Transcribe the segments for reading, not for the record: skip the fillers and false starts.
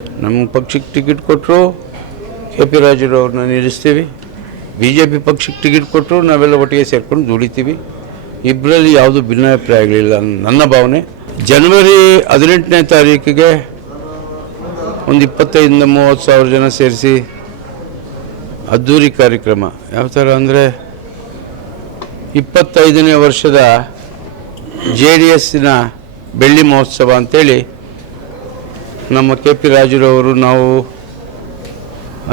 ನಮ್ಮ ಪಕ್ಷಕ್ಕೆ ಟಿಕೆಟ್ ಕೊಟ್ಟರು KP ರಾಜುರವ್ರನ್ನ ನಿಲ್ಲಿಸ್ತೀವಿ. BJP ಪಕ್ಷಕ್ಕೆ ಟಿಕೆಟ್ ಕೊಟ್ಟರು ನಾವೆಲ್ಲ ಒಟ್ಟಿಗೆ ಸೇರ್ಕೊಂಡು ದುಡಿತೀವಿ. ಇಬ್ಬರಲ್ಲಿ ಯಾವುದೂ ಭಿನ್ನಾಭಿಪ್ರಾಯಗಳಿಲ್ಲ ನನ್ನ ಭಾವನೆ. ಜನವರಿ 18ನೇ ತಾರೀಕಿಗೆ ಒಂದು 25-30 ಸಾವಿರ ಜನ ಸೇರಿಸಿ ಅದ್ದೂರಿ ಕಾರ್ಯಕ್ರಮ. ಯಾವ ಥರ ಅಂದರೆ 25ನೇ ವರ್ಷದ JDSನ ಬೆಳ್ಳಿ ಮಹೋತ್ಸವ ಅಂತೇಳಿ ನಮ್ಮ KP ರಾಜುರವರು, ನಾವು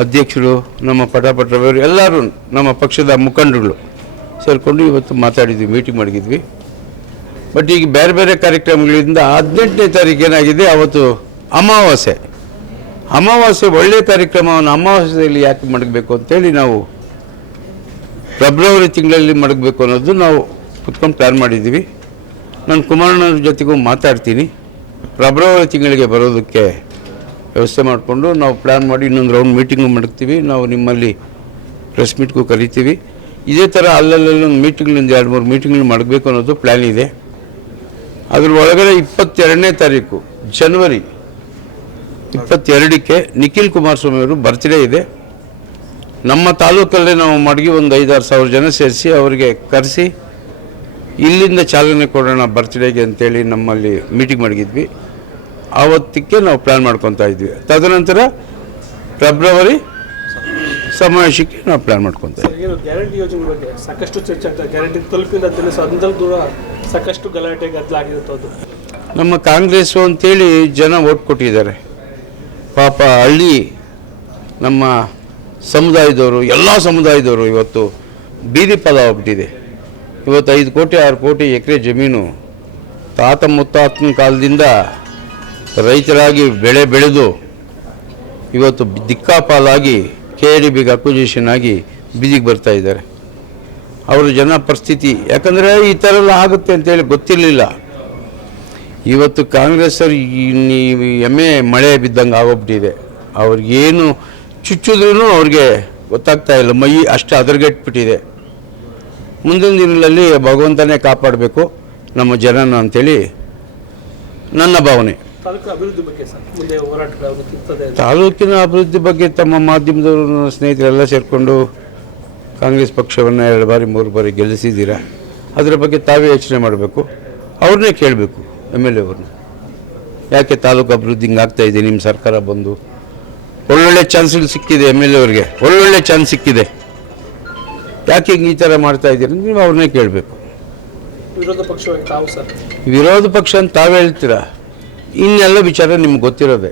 ಅಧ್ಯಕ್ಷರು, ನಮ್ಮ ಪಟಾಪಟ್ರವರು ಎಲ್ಲರೂ ನಮ್ಮ ಪಕ್ಷದ ಮುಖಂಡರುಗಳು ಸೇರಿಕೊಂಡು ಇವತ್ತು ಮಾತಾಡಿದ್ವಿ, ಮೀಟಿಂಗ್ ಮಾಡಿದ್ವಿ. ಬಟ್ ಈಗ ಬೇರೆ ಬೇರೆ ಕಾರ್ಯಕ್ರಮಗಳಿಂದ 18ನೇ ತಾರೀಕು ಏನಾಗಿದೆ, ಅವತ್ತು ಅಮಾವಾಸ್ಯೆ ಒಳ್ಳೆಯ ಕಾರ್ಯಕ್ರಮವನ್ನು ಅಮಾವಾಸ್ಯೆಯಲ್ಲಿ ಯಾಕೆ ಮಡಗಬೇಕು ಅಂತೇಳಿ ನಾವು ಫೆಬ್ರವರಿ ತಿಂಗಳಲ್ಲಿ ಮಡಗಬೇಕು ಅನ್ನೋದು ನಾವು ಕುತ್ಕೊಂಡು ಪ್ಲ್ಯಾನ್ ಮಾಡಿದ್ದೀವಿ. ನಾನು ಕುಮಾರಣ್ಣವ್ರ ಜೊತೆಗೂ ಮಾತಾಡ್ತೀನಿ. ಫೆಬ್ರವರಿ ತಿಂಗಳಿಗೆ ಬರೋದಕ್ಕೆ ವ್ಯವಸ್ಥೆ ಮಾಡಿಕೊಂಡು ನಾವು ಪ್ಲ್ಯಾನ್ ಮಾಡಿ ಇನ್ನೊಂದು ರೌಂಡ್ ಮೀಟಿಂಗು ಮಡಗ್ತೀವಿ. ನಾವು ನಿಮ್ಮಲ್ಲಿ ಪ್ರೆಸ್ ಮೀಟ್ಗೂ ಕರಿತೀವಿ. ಇದೇ ಥರ ಅಲ್ಲಲ್ಲೊಂದು ಮೀಟಿಂಗ್ಲಿಂದ 2-3 ಮೀಟಿಂಗ್ಗಳು ಮಾಡಬೇಕು ಅನ್ನೋದು ಪ್ಲ್ಯಾನ್ ಇದೆ. ಅದ್ರ ಒಳಗಡೆ 22ನೇ ತಾರೀಕು ಜನವರಿ 22ಕ್ಕೆ ನಿಖಿಲ್ ಕುಮಾರಸ್ವಾಮಿ ಅವರು ಬರ್ತ್ಡೇ ಇದೆ. ನಮ್ಮ ತಾಲೂಕಲ್ಲೇ ನಾವು ಮಡಗಿ ಒಂದು 5-6 ಸಾವಿರ ಜನ ಸೇರಿಸಿ ಅವರಿಗೆ ಕರೆಸಿ ಇಲ್ಲಿಂದ ಚಾಲನೆ ಕೊಡೋಣ ಬರ್ತ್ಡೇಗೆ ಅಂತೇಳಿ ನಮ್ಮಲ್ಲಿ ಮೀಟಿಂಗ್ ಮಡಗಿದ್ವಿ. ಆವತ್ತಕ್ಕೆ ನಾವು ಪ್ಲ್ಯಾನ್ ಮಾಡ್ಕೊತಾ ಇದ್ವಿ. ತದನಂತರ ಫೆಬ್ರವರಿ ಸಮಾವೇಶಕ್ಕೆ ನಾವು ಪ್ಲ್ಯಾನ್ ಮಾಡ್ಕೊತಾ ಇದ್ವಿ. ಗ್ಯಾರಂಟಿ ಯೋಜನೆ ಬಗ್ಗೆ ಸಾಕಷ್ಟು ಚರ್ಚೆ ಆಗ್ತದೆ. ಗ್ಯಾರಂಟಿ ತಲುಪಿಲ್ಲ ಅಂತಲೇ ಅದರಲ್ಲಿ ದೂರ ಸಾಕಷ್ಟು ಗಲಾಟೆ ಗದ್ದಲಾಗಿರುತ್ತದು. ನಮ್ಮ ಕಾಂಗ್ರೆಸ್ಸು ಅಂತೇಳಿ ಜನ ಓಟ್ ಕೊಟ್ಟಿದ್ದಾರೆ. ಪಾಪ ಹಳ್ಳಿ ನಮ್ಮ ಸಮುದಾಯದವರು, ಎಲ್ಲ ಸಮುದಾಯದವರು ಇವತ್ತು ಬೀದಿ ಪಾಲು ಆಗ್ಬಿಟ್ಟಿದೆ. ಇವತ್ತು 5 ಕೋಟಿ 6 ಕೋಟಿ ಎಕರೆ ಜಮೀನು ತಾತ ಮುತ್ತಾತನ ಕಾಲದಿಂದ ರೈತರಾಗಿ ಬೆಳೆ ಬೆಳೆದು ಇವತ್ತು ದಿಕ್ಕಾಪಾಲಾಗಿ KDBಗೆ ಅಕ್ವಿಜಿಷನ್ ಆಗಿ ಬೀದಿಗೆ ಬರ್ತಾ ಇದ್ದಾರೆ. ಅವರ ಜನ ಪರಿಸ್ಥಿತಿ ಯಾಕಂದರೆ ಈ ಥರ ಎಲ್ಲ ಆಗುತ್ತೆ ಅಂತೇಳಿ ಗೊತ್ತಿರಲಿಲ್ಲ. ಇವತ್ತು ಕಾಂಗ್ರೆಸ್ಸರು ಎಮ್ಮೆ ಮಳೆ ಬಿದ್ದಂಗೆ ಆಗೋಗ್ಬಿಟ್ಟಿದೆ. ಅವ್ರಿಗೇನು ಚುಚ್ಚಿದ್ರೂ ಅವ್ರಿಗೆ ಗೊತ್ತಾಗ್ತಾ ಇಲ್ಲ, ಮೈ ಅಷ್ಟು ಅದರ್ಗೆಟ್ಬಿಟ್ಟಿದೆ. ಮುಂದಿನ ದಿನಗಳಲ್ಲಿ ಭಗವಂತನೇ ಕಾಪಾಡಬೇಕು ನಮ್ಮ ಜನನ ಅಂತೇಳಿ ನನ್ನ ಭಾವನೆ. ತಾಲೂಕಿನ ಅಭಿವೃದ್ಧಿ ಬಗ್ಗೆ ತಮ್ಮ ಮಾಧ್ಯಮದವರು ಸ್ನೇಹಿತರೆಲ್ಲ ಸೇರಿಕೊಂಡು ಕಾಂಗ್ರೆಸ್ ಪಕ್ಷವನ್ನು 2 ಬಾರಿ 3 ಬಾರಿ ಗೆಲ್ಲಿಸಿದ್ದೀರಾ. ಅದರ ಬಗ್ಗೆ ತಾವೇ ಯೋಚನೆ ಮಾಡಬೇಕು. ಅವ್ರನ್ನೇ ಕೇಳಬೇಕು, MLA ಅವ್ರನ್ನ, ಯಾಕೆ ತಾಲೂಕು ಅಭಿವೃದ್ಧಿ ಹಿಂಗೆ ಆಗ್ತಾಯಿದೆ. ನಿಮ್ಮ ಸರ್ಕಾರ ಬಂದು ಒಳ್ಳೊಳ್ಳೆ ಚಾನ್ಸ್ಗಳು ಸಿಕ್ಕಿದೆ, MLA ಅವ್ರಿಗೆ ಒಳ್ಳೊಳ್ಳೆ ಚಾನ್ಸ್ ಸಿಕ್ಕಿದೆ, ಯಾಕೆ ಹಿಂಗೆ ಈ ಥರ ಮಾಡ್ತಾ ಇದ್ದೀರಿ ನೀವು ಅವ್ರನ್ನೇ ಕೇಳಬೇಕು. ವಿರೋಧ ಪಕ್ಷ ಅಂತ ತಾವೇ ಹೇಳ್ತೀರಾ. ಇನ್ನೆಲ್ಲ ವಿಚಾರ ನಿಮ್ಗೆ ಗೊತ್ತಿರೋದೆ,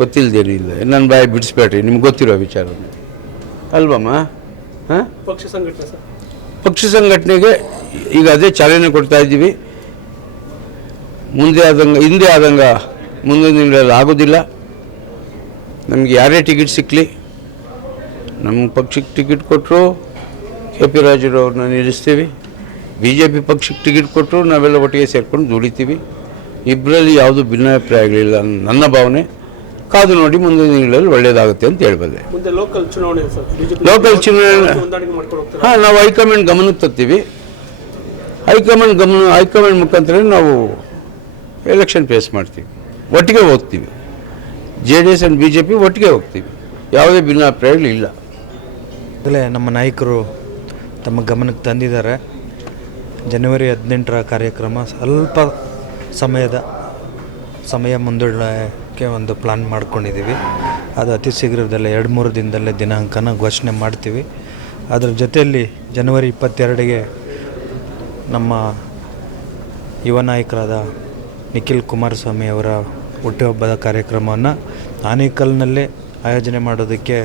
ಗೊತ್ತಿಲ್ಲದೇನು ಇಲ್ಲ. ನನ್ನ ಬಾಯಿ ಬಿಡಿಸ್ಬೇಡ್ರಿ, ನಿಮ್ಗೆ ಗೊತ್ತಿರೋ ವಿಚಾರ ಅಲ್ವಮ್ಮ. ಹಾಂ, ಪಕ್ಷ ಸಂಘಟನೆಗೆ ಈಗ ಅದೇ ಚಾಲನೆ ಕೊಡ್ತಾ ಇದ್ದೀವಿ. ಹಿಂದೆ ಆದಂಗೆ ಮುಂದಿನ ದಿನಗಳಲ್ಲಿ ಆಗೋದಿಲ್ಲ. ನಮಗೆ ಯಾರೇ ಟಿಕೆಟ್ ಸಿಕ್ಕಲಿ, ನಮ್ಮ ಪಕ್ಷಕ್ಕೆ ಟಿಕೆಟ್ ಕೊಟ್ಟರು KP ರಾಜುರವ್ರನ್ನ ನಿಲ್ಲಿಸ್ತೀವಿ. BJP ಪಕ್ಷಕ್ಕೆ ಟಿಕೆಟ್ ಕೊಟ್ಟರು ನಾವೆಲ್ಲ ಒಟ್ಟಿಗೆ ಸೇರ್ಕೊಂಡು ದುಡಿತೀವಿ. ಇಬ್ಬರಲ್ಲಿ ಯಾವುದೂ ಭಿನ್ನಾಭಿಪ್ರಾಯಗಳಿಲ್ಲ ನನ್ನ ಭಾವನೆ. ಕಾದು ನೋಡಿ ಮುಂದಿನ ದಿನಗಳಲ್ಲಿ ಒಳ್ಳೆಯದಾಗುತ್ತೆ ಅಂತ ಹೇಳ್ಬಲ್ಲೆ. ಲೋಕಲ್ ಚುನಾವಣೆ ಹಾಂ, ನಾವು ಹೈಕಮಾಂಡ್ ಗಮನಕ್ಕೆ ತರ್ತೀವಿ. ಹೈಕಮಾಂಡ್ ಮುಖಾಂತರ ನಾವು ಎಲೆಕ್ಷನ್ ಫೇಸ್ ಮಾಡ್ತೀವಿ, ಒಟ್ಟಿಗೆ ಹೋಗ್ತೀವಿ. JDS ಆ್ಯಂಡ್ BJP ಒಟ್ಟಿಗೆ ಹೋಗ್ತೀವಿ, ಯಾವುದೇ ಭಿನ್ನಾಭಿಪ್ರಾಯಗಳಿಲ್ಲ. ಆಗಲೇ ನಮ್ಮ ನಾಯಕರು ತಮ್ಮ ಗಮನಕ್ಕೆ ತಂದಿದ್ದಾರೆ. ಜನವರಿ 18ರ ಕಾರ್ಯಕ್ರಮ ಸ್ವಲ್ಪ ಸಮಯ ಮುಂದೂಡಕ್ಕೆ ಒಂದು ಪ್ಲಾನ್ ಮಾಡ್ಕೊಂಡಿದ್ದೀವಿ. ಅದು ಅತಿ ಶೀಘ್ರದಲ್ಲೇ 2-3 ದಿನದಲ್ಲೇ ದಿನಾಂಕನ ಘೋಷಣೆ ಮಾಡ್ತೀವಿ. ಅದರ ಜೊತೆಯಲ್ಲಿ ಜನವರಿ 22ಗೆ ನಮ್ಮ ಯುವ ನಾಯಕರಾದ ನಿಖಿಲ್ ಕುಮಾರಸ್ವಾಮಿ ಅವರ ಹುಟ್ಟುಹಬ್ಬದ ಕಾರ್ಯಕ್ರಮವನ್ನು ಆನೇಕಲ್ನಲ್ಲೇ ಆಯೋಜನೆ ಮಾಡೋದಕ್ಕೆ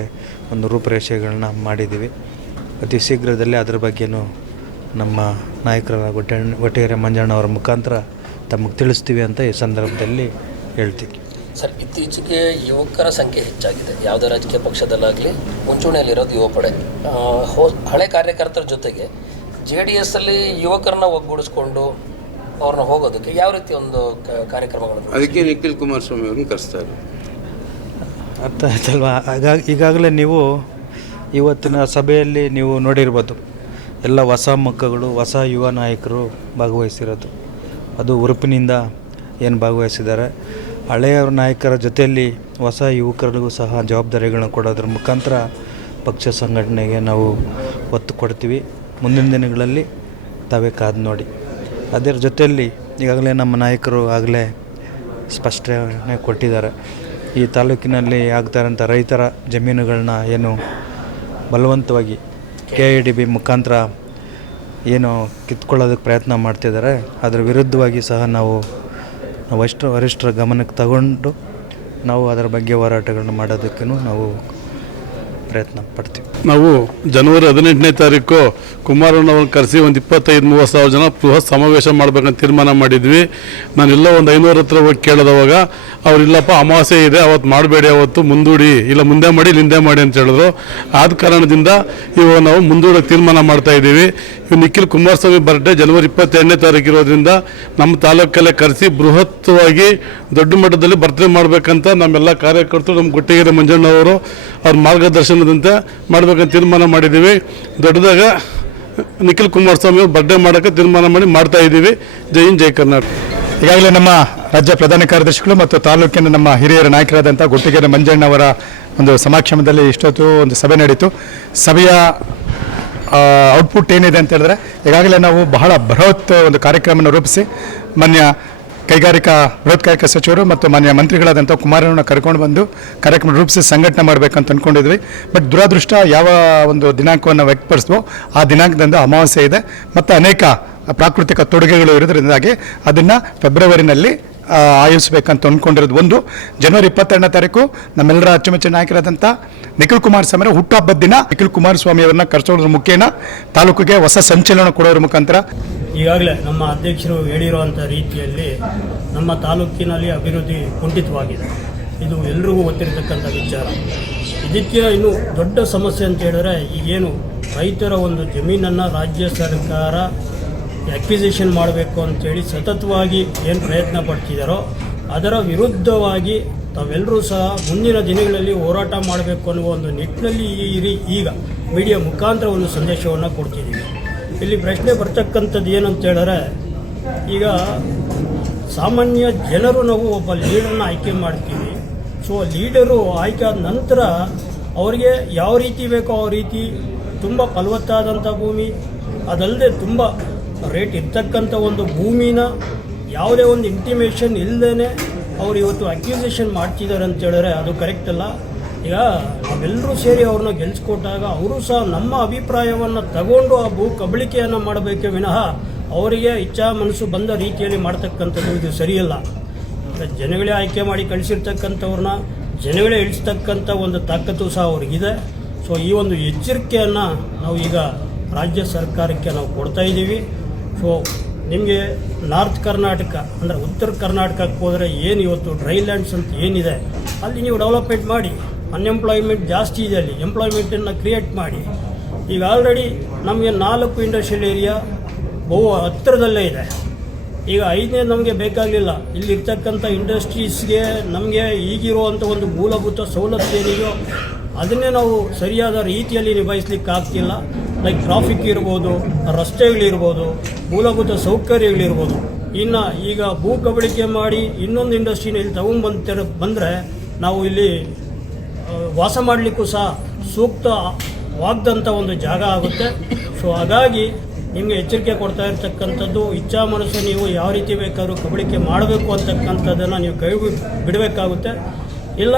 ಒಂದು ರೂಪರೇಷೆಗಳನ್ನ ಮಾಡಿದ್ದೀವಿ. ಅತಿ ಶೀಘ್ರದಲ್ಲೇ ಅದರ ಬಗ್ಗೆಯೂ ನಮ್ಮ ನಾಯಕರ ಒಟ್ಟಿಗೆರೆ ಮಂಜಣ್ಣ ಅವರ ಮುಖಾಂತರ ತಮಗೆ ತಿಳಿಸ್ತೀವಿ ಅಂತ ಈ ಸಂದರ್ಭದಲ್ಲಿ ಹೇಳ್ತೀವಿ. ಸರ್, ಇತ್ತೀಚೆಗೆ ಯುವಕರ ಸಂಖ್ಯೆ ಹೆಚ್ಚಾಗಿದೆ. ಯಾವುದೇ ರಾಜಕೀಯ ಪಕ್ಷದಲ್ಲಾಗಲಿ ಮುಂಚೂಣಿಯಲ್ಲಿರೋದು ಯುವ ಪಡೆ. ಹಳೆ ಕಾರ್ಯಕರ್ತರ ಜೊತೆಗೆ JDSಲ್ಲಿ ಯುವಕರನ್ನ ಒಗ್ಗೂಡಿಸ್ಕೊಂಡು ಅವ್ರನ್ನ ಹೋಗೋದಕ್ಕೆ ಯಾವ ರೀತಿ ಒಂದು ಕಾರ್ಯಕ್ರಮಗಳನ್ನು, ಅದಕ್ಕೆ ನಿಖಿಲ್ ಕುಮಾರಸ್ವಾಮಿ ಅವ್ರನ್ನ ಕರೆಸ್ತಾರೆ. ಅರ್ಥ ಆಯ್ತಲ್ವಾ? ಈಗಾಗಲೇ ನೀವು ಇವತ್ತಿನ ಸಭೆಯಲ್ಲಿ ನೀವು ನೋಡಿರ್ಬೋದು, ಎಲ್ಲ ಹೊಸ ಮುಖಗಳು, ಹೊಸ ಯುವ ನಾಯಕರು ಭಾಗವಹಿಸಿರೋದು. ಅದು ಉರುಪಿನಿಂದ ಏನು ಭಾಗವಹಿಸಿದ್ದಾರೆ ಹಳೆಯ ನಾಯಕರ ಜೊತೆಯಲ್ಲಿ ಹೊಸ ಯುವಕರಿಗೂ ಸಹ ಜವಾಬ್ದಾರಿಗಳನ್ನ ಕೊಡೋದ್ರ ಮುಖಾಂತರ ಪಕ್ಷ ಸಂಘಟನೆಗೆ ನಾವು ಒತ್ತು ಕೊಡ್ತೀವಿ. ಮುಂದಿನ ದಿನಗಳಲ್ಲಿ ತಾವೇ ಕಾದು ನೋಡಿ. ಅದರ ಜೊತೆಯಲ್ಲಿ ಈಗಾಗಲೇ ನಮ್ಮ ನಾಯಕರು ಆಗಲೇ ಸ್ಪಷ್ಟನೆ ಕೊಟ್ಟಿದ್ದಾರೆ. ಈ ತಾಲೂಕಿನಲ್ಲಿ ಆಗ್ತಾರಂಥ ರೈತರ ಜಮೀನುಗಳನ್ನ ಏನು ಬಲವಂತವಾಗಿ KIDB ಮುಖಾಂತರ ಏನು ಕಿತ್ಕೊಳ್ಳೋದಕ್ಕೆ ಪ್ರಯತ್ನ ಮಾಡ್ತಿದ್ದಾರೆ, ಅದರ ವಿರುದ್ಧವಾಗಿ ಸಹ ನಾವು ವರಿಷ್ಠರ ಗಮನಕ್ಕೆ ತಗೊಂಡು ನಾವು ಅದರ ಬಗ್ಗೆ ಹೋರಾಟಗಳನ್ನು ಮಾಡೋದಕ್ಕೂ ನಾವು ಪ್ರಯತ್ನ ಪಡ್ತೀವಿ. ನಾವು ಜನವರಿ 18ನೇ ತಾರೀಕು ಕುಮಾರಣ್ಣವ್ರನ್ನ ಕರೆಸಿ ಒಂದು 25-30 ಸಾವಿರ ಜನ ಬೃಹತ್ ಸಮಾವೇಶ ಮಾಡ್ಬೇಕಂತ ತೀರ್ಮಾನ ಮಾಡಿದ್ವಿ. ನಾನೆಲ್ಲ ಒಂದು 500 ಹತ್ರ ಹೋಗಿ ಕೇಳಿದವಾಗ ಅವರಿಲ್ಲಪ್ಪ ಅಮಾವಾಸ್ಯೆ ಇದೆ, ಅವತ್ತು ಮಾಡಬೇಡಿ, ಅವತ್ತು ಮುಂದೂಡಿ, ಇಲ್ಲ ಮುಂದೆ ಮಾಡಿ ಹಿಂದೆ ಮಾಡಿ ಅಂತ ಹೇಳಿದ್ರು. ಆದ ಕಾರಣದಿಂದ ಇವಾಗ ನಾವು ಮುಂದೂಡೋಕ್ಕೆ ತೀರ್ಮಾನ ಮಾಡ್ತಾ ಇದ್ದೀವಿ. ಇವು ನಿಖಿಲ್ ಕುಮಾರಸ್ವಾಮಿ ಬರ್ಡೇ ಜನವರಿ 22ನೇ ತಾರೀಕು ಇರೋದ್ರಿಂದ ನಮ್ಮ ತಾಲೂಕಲ್ಲೇ ಕರೆಸಿ ಬೃಹತ್ವಾಗಿ ದೊಡ್ಡ ಮಟ್ಟದಲ್ಲಿ ಬರ್ತ್ಡೇ ಮಾಡಬೇಕಂತ ನಮ್ಮೆಲ್ಲ ಕಾರ್ಯಕರ್ತರು, ನಮ್ಮ ಗುಟ್ಟಿಗೆರೆ ಮಂಜಣ್ಣವರು ಅವ್ರ ಮಾರ್ಗದರ್ಶನದಂತೆ ಮಾಡಬೇಕಂತ ತೀರ್ಮಾನ ಮಾಡಿದ್ದೀವಿ. ದೊಡ್ಡದಾಗ ನಿಖಿಲ್ ಕುಮಾರಸ್ವಾಮಿ ಅವ್ರು ಬರ್ಡೇ ಮಾಡೋಕ್ಕೆ ತೀರ್ಮಾನ ಮಾಡ್ತಾ ಇದ್ದೀವಿ. ಜೈ ಹಿಂದ್, ಜೈ ಕರ್ನಾಟಕ. ಈಗಾಗಲೇ ನಮ್ಮ ರಾಜ್ಯ ಪ್ರಧಾನ ಕಾರ್ಯದರ್ಶಿಗಳು ಮತ್ತು ತಾಲೂಕಿನ ನಮ್ಮ ಹಿರಿಯರ ನಾಯಕರಾದಂಥ ಗುಟ್ಟಿಗೆರೆ ಮಂಜಣ್ಣವರ ಒಂದು ಸಮಕ್ಷಮದಲ್ಲಿ ಇಷ್ಟೊತ್ತು ಒಂದು ಸಭೆ ನಡೀತು. ಸಭೆಯ ಔಟ್ಪುಟ್ ಏನಿದೆ ಅಂತ ಹೇಳಿದ್ರೆ, ಈಗಾಗಲೇ ನಾವು ಬಹಳ ಬೃಹತ್ ಒಂದು ಕಾರ್ಯಕ್ರಮವನ್ನು ರೂಪಿಸಿ ಮಾನ್ಯ ಬೃಹತ್ಕಾರಿಕಾ ಸಚಿವರು ಮತ್ತು ಮಾನ್ಯ ಮಂತ್ರಿಗಳಾದಂಥ ಕುಮಾರಣ್ಣನ ಕರ್ಕೊಂಡು ಬಂದು ಕಾರ್ಯಕ್ರಮ ರೂಪಿಸಿ ಸಂಘಟನೆ ಮಾಡಬೇಕಂತ ಅಂದ್ಕೊಂಡಿದ್ವಿ. ಬಟ್ ದುರಾದೃಷ್ಟ ಯಾವ ಒಂದು ದಿನಾಂಕವನ್ನು ವ್ಯಕ್ತಪಡಿಸಿದ್ವೋ ಆ ದಿನಾಂಕದಂದು ಅಮಾವಾಸ್ಯೆ ಇದೆ ಮತ್ತು ಅನೇಕ ಪ್ರಾಕೃತಿಕ ತೊಡುಗೆಗಳು ಇರೋದ್ರಿಂದಾಗಿ ಅದನ್ನು ಫೆಬ್ರವರಿನಲ್ಲಿ ಆಯೋಜಿಸಬೇಕಂತ ಅಂದ್ಕೊಂಡಿರೋದು. ಒಂದು ಜನವರಿ 22ನೇ ತಾರೀಕು ನಮ್ಮೆಲ್ಲರ ಅಚ್ಚುಮೆಚ್ಚಿನ ನಾಯಕರಾದಂಥ ನಿಖಿಲ್ ಕುಮಾರಸ್ವಾಮಿ ಹುಟ್ಟುಹಬ್ಬದ ದಿನ ನಿಖಿಲ್ ಕುಮಾರಸ್ವಾಮಿ ಅವರನ್ನ ಕರೆಸೋದ್ರ ಮುಖೇನ ತಾಲೂಕಿಗೆ ಹೊಸ ಸಂಚಲನ ಕೊಡೋದ್ರ ಮುಖಾಂತರ ಈಗಾಗಲೇ ನಮ್ಮ ಅಧ್ಯಕ್ಷರು ಹೇಳಿರುವಂಥ ರೀತಿಯಲ್ಲಿ ನಮ್ಮ ತಾಲೂಕಿನಲ್ಲಿ ಅಭಿವೃದ್ಧಿ ಕುಂಠಿತವಾಗಿದೆ. ಇದು ಎಲ್ರಿಗೂ ಗೊತ್ತಿರತಕ್ಕಂಥ ವಿಚಾರ. ಇದಕ್ಕೆ ಇನ್ನೂ ದೊಡ್ಡ ಸಮಸ್ಯೆ ಅಂತ ಹೇಳಿದ್ರೆ, ಈಗೇನು ರೈತರ ಒಂದು ಜಮೀನನ್ನು ರಾಜ್ಯ ಸರ್ಕಾರ ಅಕ್ವಿಸಿಷನ್ ಮಾಡಬೇಕು ಅಂತೇಳಿ ಸತತವಾಗಿ ಏನು ಪ್ರಯತ್ನ ಪಡ್ತಿದ್ದಾರೋ ಅದರ ವಿರುದ್ಧವಾಗಿ ತಾವೆಲ್ಲರೂ ಸಹ ಮುಂದಿನ ದಿನಗಳಲ್ಲಿ ಹೋರಾಟ ಮಾಡಬೇಕು ಅನ್ನುವ ಒಂದು ನಿಟ್ಟಿನಲ್ಲಿ ಈಗ ಮೀಡಿಯಾ ಮುಖಾಂತರ ಒಂದು ಸಂದೇಶವನ್ನು ಕೊಡ್ತಿದ್ದೀವಿ. ಇಲ್ಲಿ ಪ್ರಶ್ನೆ ಬರ್ತಕ್ಕಂಥದ್ದು ಏನಂತ ಹೇಳಿದ್ರೆ, ಈಗ ಸಾಮಾನ್ಯ ಜನರು ನಾವು ಒಬ್ಬ ಲೀಡರ್ನ ಆಯ್ಕೆ ಮಾಡ್ತೀವಿ. ಸೊ ಲೀಡರು ಆಯ್ಕೆ ಆದ ನಂತರ ಅವರಿಗೆ ಯಾವ ರೀತಿ ಬೇಕೋ ಆ ರೀತಿ ತುಂಬ ಫಲವತ್ತಾದಂಥ ಭೂಮಿ, ಅದಲ್ಲದೆ ತುಂಬ ರೇಟ್ ಇರ್ತಕ್ಕಂಥ ಒಂದು ಭೂಮಿನ ಯಾವುದೇ ಒಂದು ಇಂಟಿಮೇಷನ್ ಇಲ್ಲದೇ ಅವರು ಇವತ್ತು ಅಕ್ಯೂಸೇಷನ್ ಮಾಡ್ತಿದ್ದಾರೆ ಅಂತ ಹೇಳಿದ್ರೆ ಅದು ಕರೆಕ್ಟ್ ಅಲ್ಲ. ಈಗ ನಾವೆಲ್ಲರೂ ಸೇರಿ ಅವ್ರನ್ನ ಗೆಲ್ಸ್ಕೊಟ್ಟಾಗ ಅವರು ಸಹ ನಮ್ಮ ಅಭಿಪ್ರಾಯವನ್ನು ತಗೊಂಡು ಆ ಭೂ ಕಬಳಿಕೆಯನ್ನು ಮಾಡಬೇಕೇ ವಿನಃ ಅವರಿಗೆ ಇಚ್ಛಾ ಮನಸ್ಸು ಬಂದ ರೀತಿಯಲ್ಲಿ ಮಾಡ್ತಕ್ಕಂಥದ್ದು ಇದು ಸರಿಯಲ್ಲ. ಜನಗಳೇ ಆಯ್ಕೆ ಮಾಡಿ ಕಳಿಸಿರ್ತಕ್ಕಂಥವ್ರನ್ನ ಜನಗಳೇ ಇಳಿಸ್ತಕ್ಕಂಥ ಒಂದು ತಾಕತ್ತು ಸಹ ಅವ್ರಿಗಿದೆ. ಸೊ ಈ ಒಂದು ಎಚ್ಚರಿಕೆಯನ್ನು ನಾವು ಈಗ ರಾಜ್ಯ ಸರ್ಕಾರಕ್ಕೆ ನಾವು ಕೊಡ್ತಾ ಇದ್ದೀವಿ. ಸೊ ನಿಮಗೆ ನಾರ್ತ್ ಕರ್ನಾಟಕ ಅಂದರೆ ಉತ್ತರ ಕರ್ನಾಟಕಕ್ಕೆ ಹೋದರೆ ಏನು ಇವತ್ತು ಡ್ರೈ ಲ್ಯಾಂಡ್ಸ್ ಅಂತ ಏನಿದೆ ಅಲ್ಲಿ ನೀವು ಡೆವಲಪ್ಮೆಂಟ್ ಮಾಡಿ, ಅನ್ಎಂಪ್ಲಾಯ್ಮೆಂಟ್ ಜಾಸ್ತಿ ಇದೆ, ಅಲ್ಲಿ ಎಂಪ್ಲಾಯ್ಮೆಂಟನ್ನು ಕ್ರಿಯೇಟ್ ಮಾಡಿ. ಈಗ ಆಲ್ರೆಡಿ ನಮಗೆ 4 ಇಂಡಸ್ಟ್ರಿಯಲ್ ಏರಿಯಾ ಬಹು ಹತ್ತಿರದಲ್ಲೇ ಇದೆ. ಈಗ 5ನೇ ನಮಗೆ ಬೇಕಾಗಲಿಲ್ಲ. ಇಲ್ಲಿರ್ತಕ್ಕಂಥ ಇಂಡಸ್ಟ್ರೀಸ್ಗೆ ನಮಗೆ ಈಗಿರುವಂಥ ಒಂದು ಮೂಲಭೂತ ಸವಲತ್ತು ಏನಿದೆಯೋ ಅದನ್ನೇ ನಾವು ಸರಿಯಾದ ರೀತಿಯಲ್ಲಿ ನಿಭಾಯಿಸ್ಲಿಕ್ಕೆ ಆಗ್ತಿಲ್ಲ. ಲೈಕ್ ಟ್ರಾಫಿಕ್ ಇರ್ಬೋದು, ರಸ್ತೆಗಳಿರ್ಬೋದು, ಮೂಲಭೂತ ಸೌಕರ್ಯಗಳಿರ್ಬೋದು. ಇನ್ನು ಈಗ ಭೂ ಕಬಳಿಕೆ ಮಾಡಿ ಇನ್ನೊಂದು ಇಂಡಸ್ಟ್ರಿನ ಇಲ್ಲಿ ಬಂದರೆ ನಾವು ಇಲ್ಲಿ ವಾಸ ಮಾಡಲಿಕ್ಕೂ ಸಹ ಸೂಕ್ತವಾದಂಥ ಒಂದು ಜಾಗ ಆಗುತ್ತೆ. ಸೊ ಹಾಗಾಗಿ ನಿಮಗೆ ಎಚ್ಚರಿಕೆ ಕೊಡ್ತಾ ಇರ್ತಕ್ಕಂಥದ್ದು, ಇಚ್ಛಾ ಮನಸ್ಸು ನೀವು ಯಾವ ರೀತಿ ಬೇಕಾದ್ರೂ ಕಬಳಿಕೆ ಮಾಡಬೇಕು ಅಂತಕ್ಕಂಥದ್ದನ್ನು ನೀವು ಕೈ ಬಿಡಬೇಕಾಗುತ್ತೆ. ಇಲ್ಲ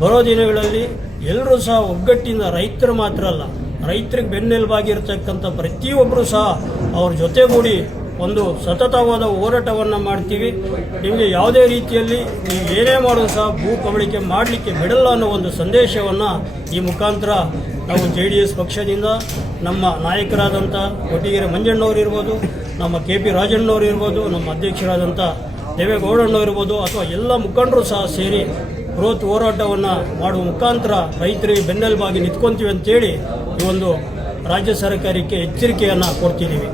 ಬರೋ ದಿನಗಳಲ್ಲಿ ಎಲ್ಲರೂ ಸಹ ಒಗ್ಗಟ್ಟಿಂದ, ರೈತರು ಮಾತ್ರ ಅಲ್ಲ, ರೈತರಿಗೆ ಬೆನ್ನೆಲುಬಾಗಿರ್ತಕ್ಕಂಥ ಪ್ರತಿಯೊಬ್ಬರು ಸಹ ಅವ್ರ ಜೊತೆಗೂಡಿ ಒಂದು ಸತತವಾದ ಹೋರಾಟವನ್ನು ಮಾಡ್ತೀವಿ. ನಿಮಗೆ ಯಾವುದೇ ರೀತಿಯಲ್ಲಿ ನೀವು ಏನೇ ಮಾಡೋದು ಸಹ ಭೂ ಕಬಳಿಕೆ ಮಾಡಲಿಕ್ಕೆ ಬಿಡಲ್ಲ ಅನ್ನೋ ಒಂದು ಸಂದೇಶವನ್ನು ಈ ಮುಖಾಂತರ ನಾವು JDS ಪಕ್ಷದಿಂದ ನಮ್ಮ ನಾಯಕರಾದಂಥ ಕೊಟ್ಟಿಗೆರೆ ಮಂಜಣ್ಣವರು ಇರ್ಬೋದು, ನಮ್ಮ KP ರಾಜಣ್ಣವರು ಇರ್ಬೋದು, ನಮ್ಮ ಅಧ್ಯಕ್ಷರಾದಂಥ ದೇವೇಗೌಡಣ್ಣವರು ಇರ್ಬೋದು, ಅಥವಾ ಎಲ್ಲ ಮುಖಂಡರು ಸಹ ಸೇರಿ ಬೃಹತ್ ಹೋರಾಟವನ್ನು ಮಾಡುವ ಮುಖಾಂತರ ರೈತರಿಗೆ ಬೆನ್ನೆಲುಬಾಗಿ ನಿಂತ್ಕೊಂತೀವಿ ಅಂತೇಳಿ ಈ ಒಂದು ರಾಜ್ಯ ಸರ್ಕಾರಕ್ಕೆ ಎಚ್ಚರಿಕೆಯನ್ನು ಕೊಡ್ತಿದ್ದೀವಿ.